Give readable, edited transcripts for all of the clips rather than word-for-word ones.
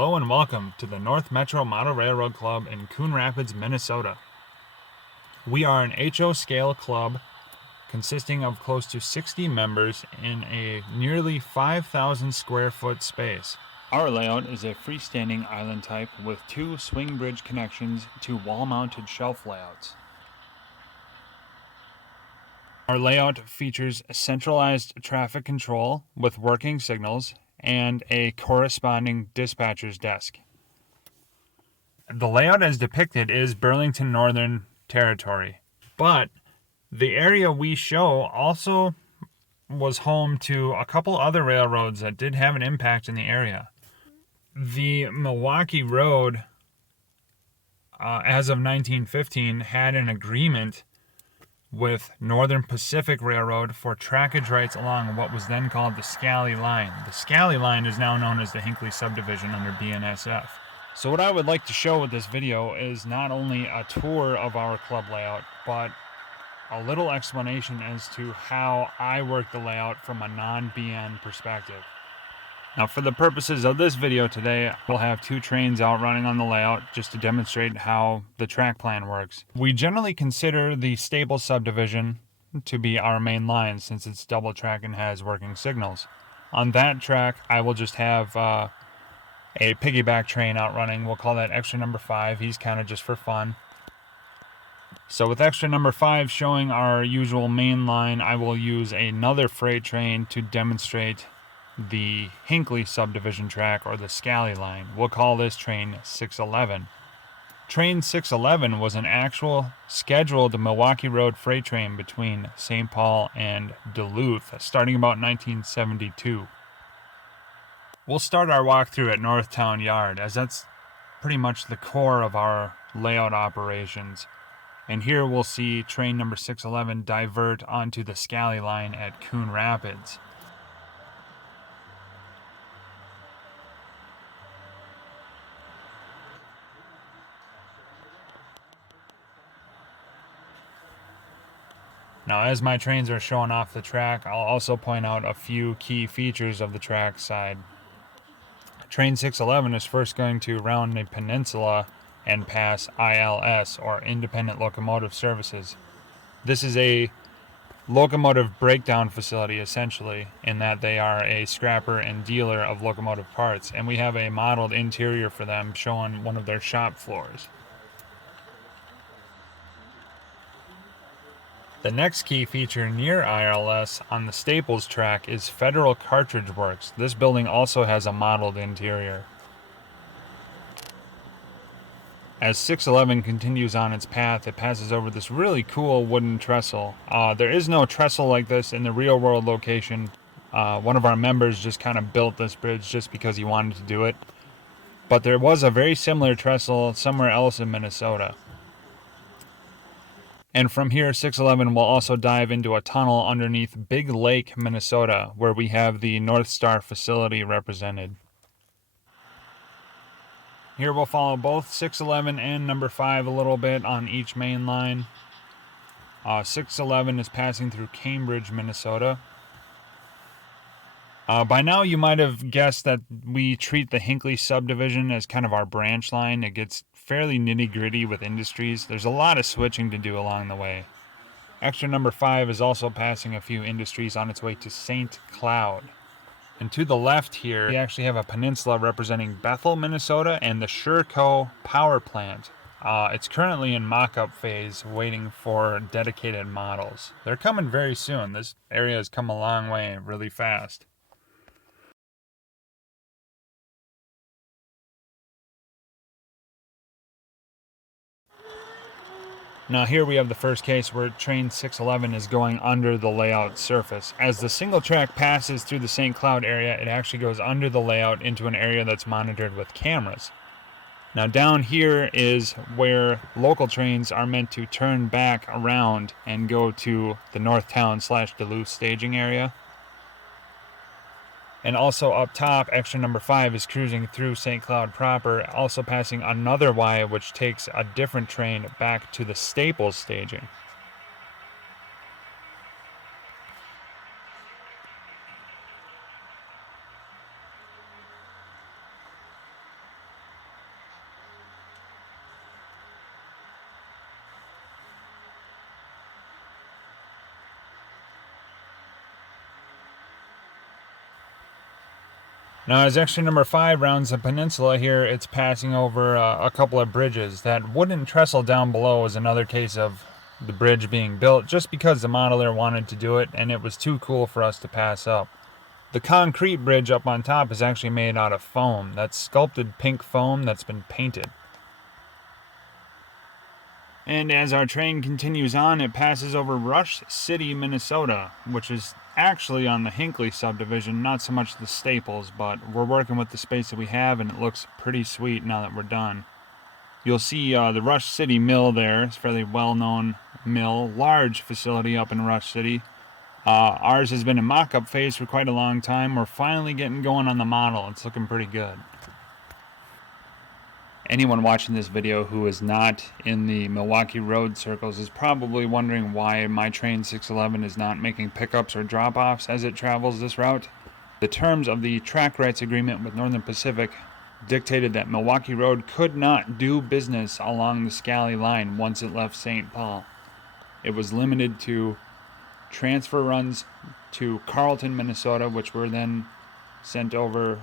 Hello and welcome to the North Metro Model Railroad Club in Coon Rapids, Minnesota. We are an HO scale club consisting of close to 60 members in a nearly 5,000 square foot space. Our layout is a freestanding island type with 2 swing bridge connections to wall-mounted shelf layouts. Our layout features centralized traffic control with working signals and a corresponding dispatcher's desk. The layout as depicted is Burlington Northern Territory, but the area we show also was home to a couple other railroads that did have an impact in the area. The Milwaukee Road, as of 1915, had an agreement with Northern Pacific Railroad for trackage rights along what was then called the Scally Line. The Scally Line is now known as the Hinckley subdivision under BNSF. So what I would like to show with this video is not only a tour of our club layout, but a little explanation as to how I work the layout from a non-BN perspective. Now for the purposes of this video today, we'll have 2 trains out running on the layout just to demonstrate how the track plan works. We generally consider the Staples subdivision to be our main line since it's double track and has working signals. On that track, I will just have a piggyback train out running. We'll call that extra number 5. He's kind of just for fun. So with extra number 5 showing our usual main line, I will use another freight train to demonstrate the Hinckley subdivision track, or the Scally Line. We'll call this train 611. Train 611 was an actual scheduled Milwaukee Road freight train between St. Paul and Duluth, starting about 1972. We'll start our walkthrough at Northtown Yard, as that's pretty much the core of our layout operations. And here we'll see train number 611 divert onto the Scally Line at Coon Rapids. Now, as my trains are showing off the track, I'll also point out a few key features of the track side. Train 611 is first going to round a peninsula and pass ILS, or Independent Locomotive Services. This is a locomotive breakdown facility, essentially, in that they are a scrapper and dealer of locomotive parts, and we have a modeled interior for them showing one of their shop floors. The next key feature near ILS on the Staples track is Federal Cartridge Works. This building also has a modeled interior. As 611 continues on its path, it passes over this really cool wooden trestle. There is no trestle like this in the real world location. One of our members just kind of built this bridge just because he wanted to do it. But there was a very similar trestle somewhere else in Minnesota. And from here, 611 will also dive into a tunnel underneath Big Lake, Minnesota, where we have the North Star facility represented. Here we'll follow both 611 and number 5 a little bit on each main line. 611 is passing through Cambridge, Minnesota. By now you might have guessed that we treat the Hinckley subdivision as kind of our branch line. It gets fairly nitty-gritty with industries. There's a lot of switching to do along the way. Extra number 5 is also passing a few industries on its way to St. Cloud. And to the left here, we actually have a peninsula representing Bethel, Minnesota, and the Sherco power plant. It's currently in mock-up phase, waiting for dedicated models. They're coming very soon. This area has come a long way really fast. Now here we have the first case where train 611 is going under the layout surface. As the single track passes through the St. Cloud area, it actually goes under the layout into an area that's monitored with cameras. Now down here is where local trains are meant to turn back around and go to the Northtown/Duluth staging area. And also up top, extra number 5 is cruising through St. Cloud proper, also passing another Y, which takes a different train back to the Staples staging. Now, as extra number 5 rounds the peninsula here, it's passing over a couple of bridges. That wooden trestle down below is another case of the bridge being built just because the modeler wanted to do it and it was too cool for us to pass up. The concrete bridge up on top is actually made out of foam. That's sculpted pink foam that's been painted. And as our train continues on, it passes over Rush City, Minnesota, which is actually on the Hinckley subdivision, not so much the Staples, but we're working with the space that we have and it looks pretty sweet now that we're done. You'll see the Rush City Mill there. It's a fairly well-known mill, large facility up in Rush City. Ours has been in mock-up phase for quite a long time. We're finally getting going on the model. It's looking pretty good. Anyone watching this video who is not in the Milwaukee Road circles is probably wondering why my train 611 is not making pickups or drop-offs as it travels this route. The terms of the track rights agreement with Northern Pacific dictated that Milwaukee Road could not do business along the Scally line once it left St. Paul. It was limited to transfer runs to Carlton, Minnesota, which were then sent over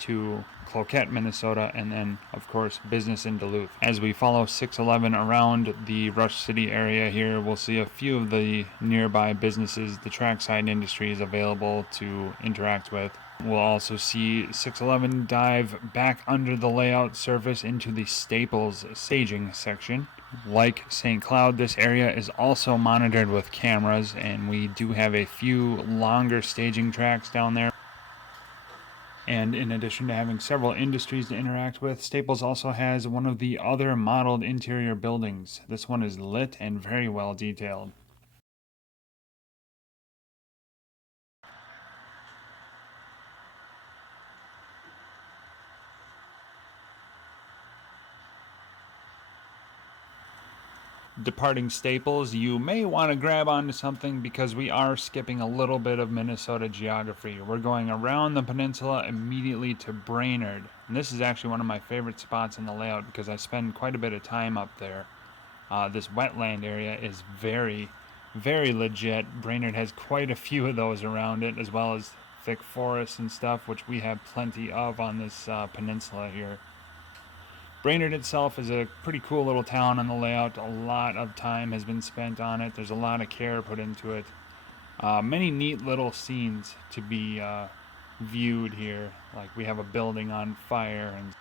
to Cloquet, Minnesota, and then, of course, business in Duluth. As we follow 611 around the Rush City area here, we'll see a few of the nearby businesses the trackside industry is available to interact with. We'll also see 611 dive back under the layout surface into the Staples staging section. Like St. Cloud, this area is also monitored with cameras, and we do have a few longer staging tracks down there. And in addition to having several industries to interact with, Staples also has one of the other modeled interior buildings. This one is lit and very well detailed. Departing Staples, you may want to grab onto something because we are skipping a little bit of Minnesota geography. We're going around the peninsula immediately to Brainerd. And this is actually one of my favorite spots in the layout because I spend quite a bit of time up there. This wetland area is very, very legit. Brainerd has quite a few of those around it, as well as thick forests and stuff, which we have plenty of on this peninsula here. Brainerd itself is a pretty cool little town on the layout. A lot of time has been spent on it. There's a lot of care put into it. Many neat little scenes to be viewed here. Like we have a building on fire and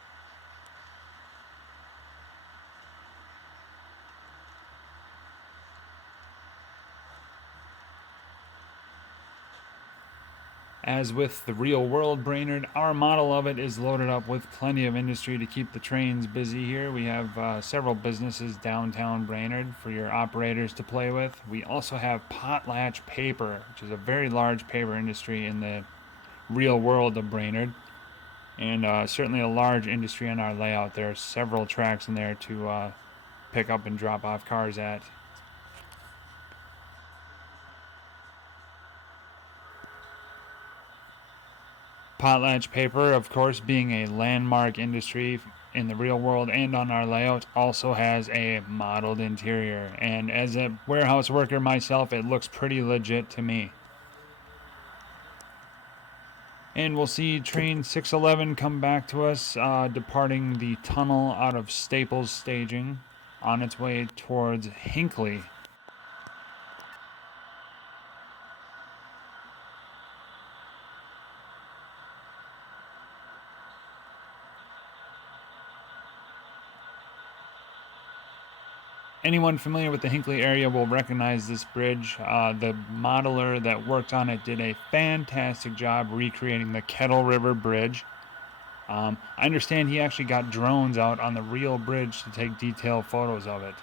as with the real world Brainerd, our model of it is loaded up with plenty of industry to keep the trains busy here. We have several businesses downtown Brainerd for your operators to play with. We also have Potlatch Paper, which is a very large paper industry in the real world of Brainerd. And certainly a large industry on our layout. There are several tracks in there to pick up and drop off cars at. Potlatch Paper, of course, being a landmark industry in the real world and on our layout, also has a modeled interior. And as a warehouse worker myself, it looks pretty legit to me. And we'll see train 611 come back to us, departing the tunnel out of Staples staging on its way towards Hinckley. Anyone familiar with the Hinckley area will recognize this bridge. The modeler that worked on it did a fantastic job recreating the Kettle River Bridge. I understand he actually got drones out on the real bridge to take detailed photos of it.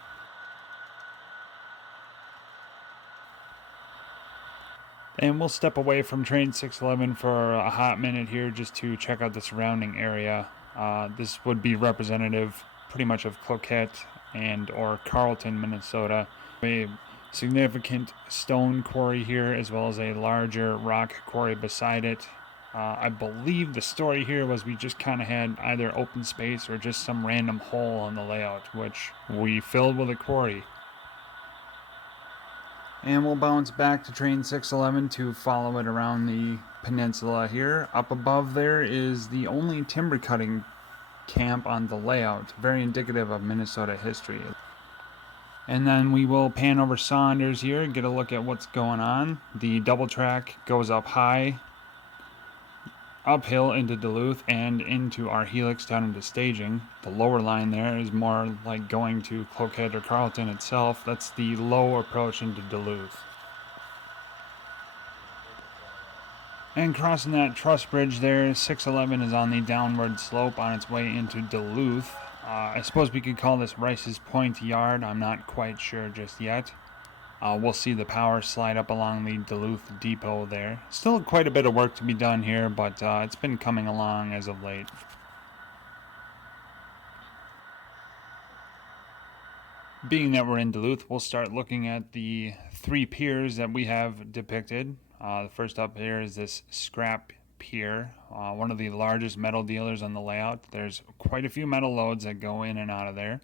And we'll step away from train 611 for a hot minute here just to check out the surrounding area. This would be representative pretty much of Cloquet and or Carlton, Minnesota. A significant stone quarry here as well as a larger rock quarry beside it. I believe the story here was we just kind of had either open space or just some random hole on the layout, which we filled with a quarry. And we'll bounce back to train 611 to follow it around the peninsula here. Up above there is the only timber cutting camp on the layout, very indicative of Minnesota history. And then we will pan over Saunders here and get a look at what's going on. The double track goes up high, uphill into Duluth and into our helix down into staging. The lower line there is more like going to Cloquet or Carleton itself. That's the low approach into Duluth. And crossing that truss bridge there, 611 is on the downward slope on its way into Duluth. I suppose we could call this Rice's Point Yard. I'm not quite sure just yet. We'll see the power slide up along the Duluth depot there. Still quite a bit of work to be done here, but it's been coming along as of late. Being that we're in Duluth, we'll start looking at the 3 piers that we have depicted. The first up here is this scrap pier, one of the largest metal dealers on the layout. There's quite a few metal loads that go in and out of there.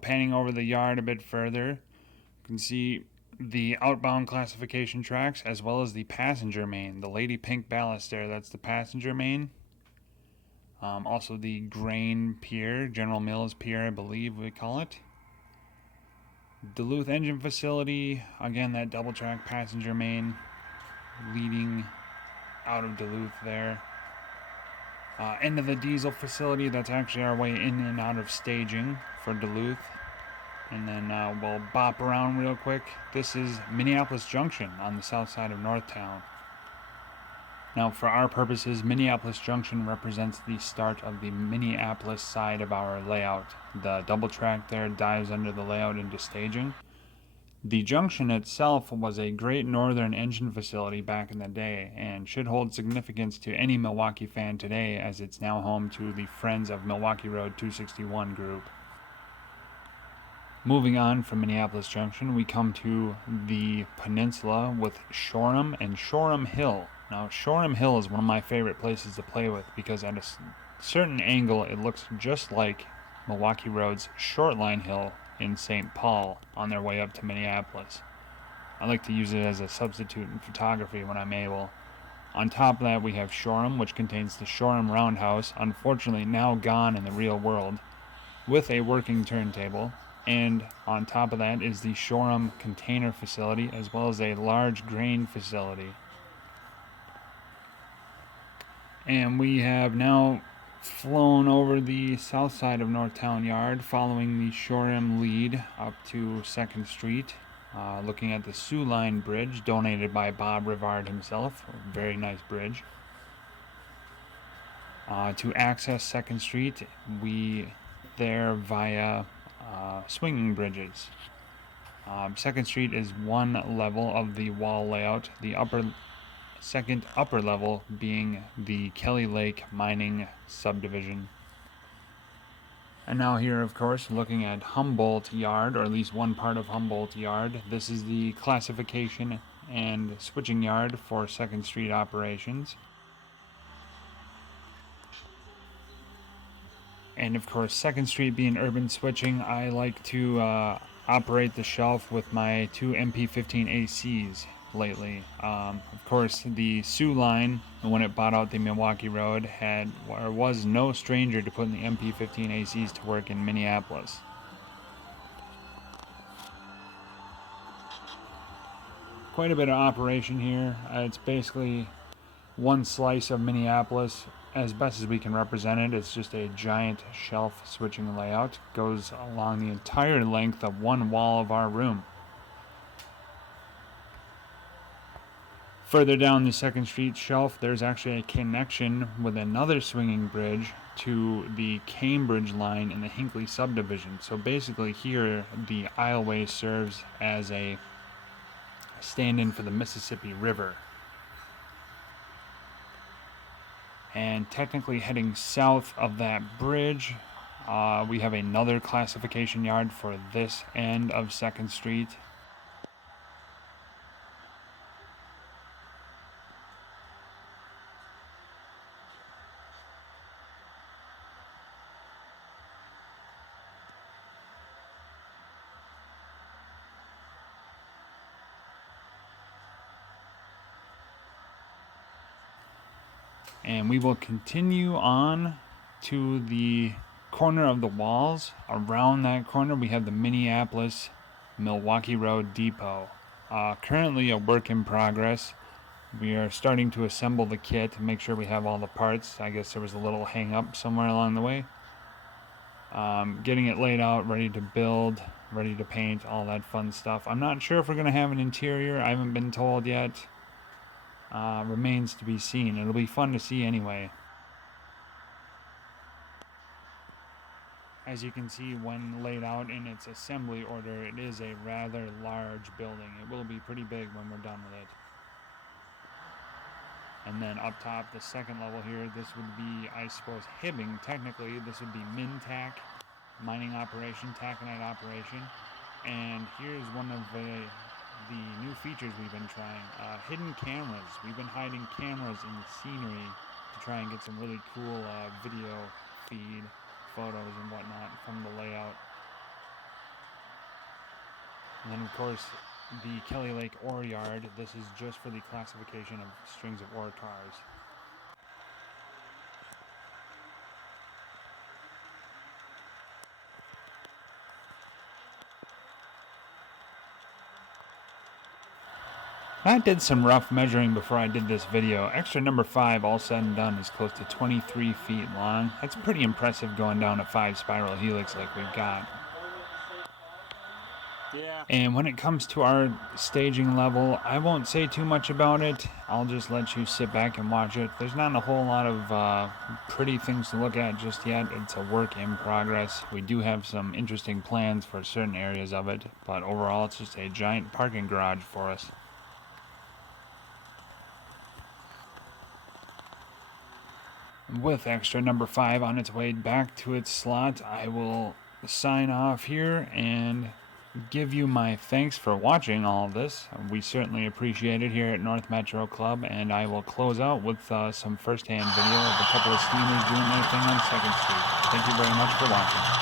Panning over the yard a bit further, you can see the outbound classification tracks as well as the passenger main. The lady pink ballast there, that's the passenger main. Also the grain pier, General Mills pier I believe we call it. Duluth engine facility, again that double track passenger main leading out of Duluth there. End of the diesel facility, that's actually our way in and out of staging for Duluth. And then we'll bop around real quick. This is Minneapolis Junction on the south side of Northtown. Now for our purposes, Minneapolis Junction represents the start of the Minneapolis side of our layout. The double track there dives under the layout into staging. The junction itself was a Great Northern engine facility back in the day and should hold significance to any Milwaukee fan today, as it's now home to the Friends of Milwaukee Road 261 group. Moving on from Minneapolis Junction, we come to the peninsula with Shoreham and Shoreham Hill. Now, Shoreham Hill is one of my favorite places to play with because at a certain angle it looks just like Milwaukee Road's Shortline Hill in St. Paul on their way up to Minneapolis. I like to use it as a substitute in photography when I'm able. On top of that we have Shoreham, which contains the Shoreham Roundhouse, unfortunately now gone in the real world, with a working turntable. And on top of that is the Shoreham Container Facility as well as a large grain facility. And we have now flown over the south side of Northtown Yard, following the Shoreham lead up to 2nd Street, looking at the Sioux Line Bridge, donated by Bob Rivard himself. A very nice bridge. To access 2nd Street, we there via swinging bridges. 2nd Street is one level of the wall layout, the second upper level being the Kelly Lake mining subdivision. And now here, of course, looking at Humboldt Yard, or at least one part of Humboldt Yard. This is the classification and switching yard for 2nd Street operations. And of course, 2nd Street being urban switching, I like to operate the shelf with my 2 MP15 ACs lately. Of course, the Sioux Line, when it bought out the Milwaukee Road, was no stranger to putting the MP15 ACs to work in Minneapolis. Quite a bit of operation here. It's basically one slice of Minneapolis as best as we can represent it. It's just a giant shelf switching layout. Goes along the entire length of one wall of our room. Further down the 2nd Street shelf, there's actually a connection with another swinging bridge to the Cambridge line in the Hinckley subdivision. So basically here, the aisleway serves as a stand-in for the Mississippi River. And technically heading south of that bridge, we have another classification yard for this end of 2nd Street. And we will continue on to the corner of the walls. Around that corner we have the Minneapolis Milwaukee Road depot. Currently a work in progress. We are starting to assemble the kit to make sure we have all the parts. I guess there was a little hang up somewhere along the way. Getting it laid out, ready to build, ready to paint, all that fun stuff. I'm not sure if we're going to have an interior. I haven't been told yet. Remains to be seen. It'll be fun to see anyway. As you can see, when laid out in its assembly order, it is a rather large building. It will be pretty big when we're done with it. And then up top, the second level here, this would be, I suppose, hibbing. Technically, this would be min-tac, mining operation, taconite operation. And here's one of the new features we've been trying. Hidden cameras. We've been hiding cameras in the scenery to try and get some really cool video feed, photos and whatnot from the layout. And then, of course, the Kelly Lake ore yard. This is just for the classification of strings of ore cars. I did some rough measuring before I did this video. Extra number 5, all said and done, is close to 23 feet long. That's pretty impressive going down a 5 spiral helix like we've got. Yeah. And when it comes to our staging level, I won't say too much about it. I'll just let you sit back and watch it. There's not a whole lot of pretty things to look at just yet. It's a work in progress. We do have some interesting plans for certain areas of it, but overall it's just a giant parking garage for us. With extra number 5 on its way back to its slot, I will sign off here and give you my thanks for watching all of this. We certainly appreciate it here at North Metro Club, and I will close out with some first-hand video of a couple of steamers doing their thing on 2nd Street. Thank you very much for watching.